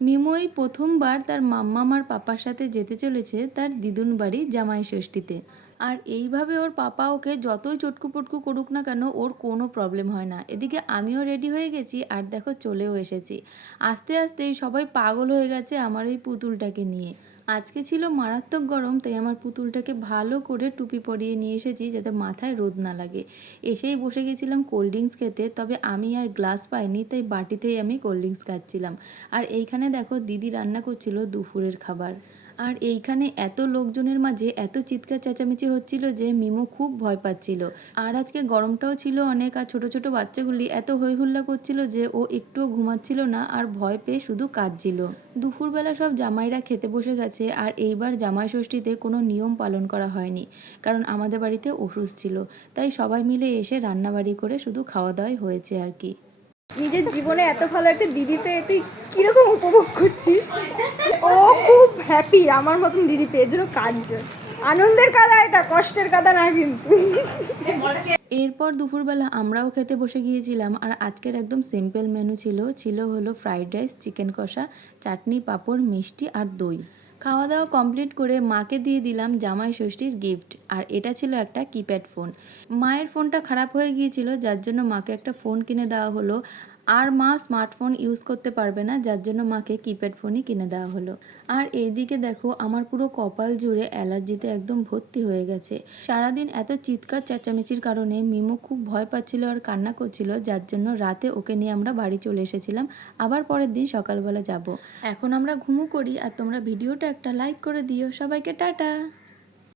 MIMO এই প্রথমবার তার মাম্মাম আর পাপার সাথে যেতে চলেছে তার দিদুন বাড়ি জামাই ষষ্ঠীতে। আর এইভাবে ওর পাপা ওকে যতই চটকু পটকু করুক না কেন ওর কোনো প্রবলেম হয় না। এদিকে আমিও রেডি হয়ে গেছি আর দেখো চলেও এসেছি। আস্তে আস্তেই সবাই পাগল হয়ে গেছে আমার এই পুতুলটাকে নিয়ে। আজকে ছিল মারাত্মক গরম, তাই আমার পুতুলটাকে ভালো করে টুপি পরিয়ে নিয়ে এসেছি যাতে মাথায় রোদ না লাগে। এসেই বসে গেছিলাম কোল্ড ড্রিঙ্কস খেতে, তবে আমি আর গ্লাস পাইনি তাই বাটিতেই আমি কোল্ড ড্রিঙ্কস খাচ্ছিলাম। আর এইখানে দেখো দিদি রান্না করছিল দুপুরের খাবার। আর এইখানে এত লোকজনের মাঝে এত চিৎকার চেঁচামেচি হচ্ছিল যে মিমো খুব ভয় পাচ্ছিল। আর আজকে গরমটাও ছিল অনেক, আর ছোট ছোট বাচ্চাগুলি এত হই হুল্লা করছিল যে ও একটুও ঘুমাচ্ছিল না আর ভয় পেয়ে শুধু কাঁদছিল। দুপুরবেলা সব জামাইরা খেতে বসে গেছে, আর এইবার জামাই ষষ্ঠীতে কোনো নিয়ম পালন করা হয়নি, কারণ আমাদের বাড়িতে অসুখ ছিল। তাই সবাই মিলে এসে রান্নাবাড়ি করে শুধু খাওয়া দাওয়াই হয়েছে আর কি। নিজের জীবনে এত ভালো একটা দিদি পেয়ে তুই কিরকম উপভোগ করছিস? ও খুব হ্যাপি আমার মতন দিদি পেয়ে, যেন কাঁদছে। আনন্দের কাদা এটা, কষ্টের কাদা না কিন্তু। এরপর দুপুরবেলা আমরাও খেতে বসে গিয়েছিলাম, আর আজকের একদম সিম্পল মেনু ছিল হলো ফ্রাইড রাইস, চিকেন কষা, চাটনি, পাঁপড়, মিষ্টি আর দই। খাওয়া দাওয়া কমপ্লিট করে মাকে দিয়ে দিলাম জামাই ষষ্ঠীর গিফট, আর এটা ছিল একটা কিপ্যাড ফোন। মায়ের ফোনটা খারাপ হয়ে গিয়েছিল, যার জন্য মাকে একটা ফোন কিনে দেওয়া হলো। আর মা স্মার্টফোন ইউজ করতে পারবে না, যার জন্য মাকে কিপ্যাড ফোনই কিনে দেওয়া হলো। আর এইদিকে দেখো আমার পুরো কপাল জুড়ে অ্যালার্জিতে একদম ভর্তি হয়ে গেছে। সারাদিন এত চিৎকার চেঁচামেচির কারণে মিমো খুব ভয় পাচ্ছিল আর কান্না করছিল, যার জন্য রাতে ওকে নিয়ে আমরা বাড়ি চলে এসেছিলাম। আবার পরের দিন সকালবেলা যাব। এখন আমরা ঘুমো করি, আর তোমরা ভিডিওটা একটা লাইক করে দিও। সবাইকে টাটা।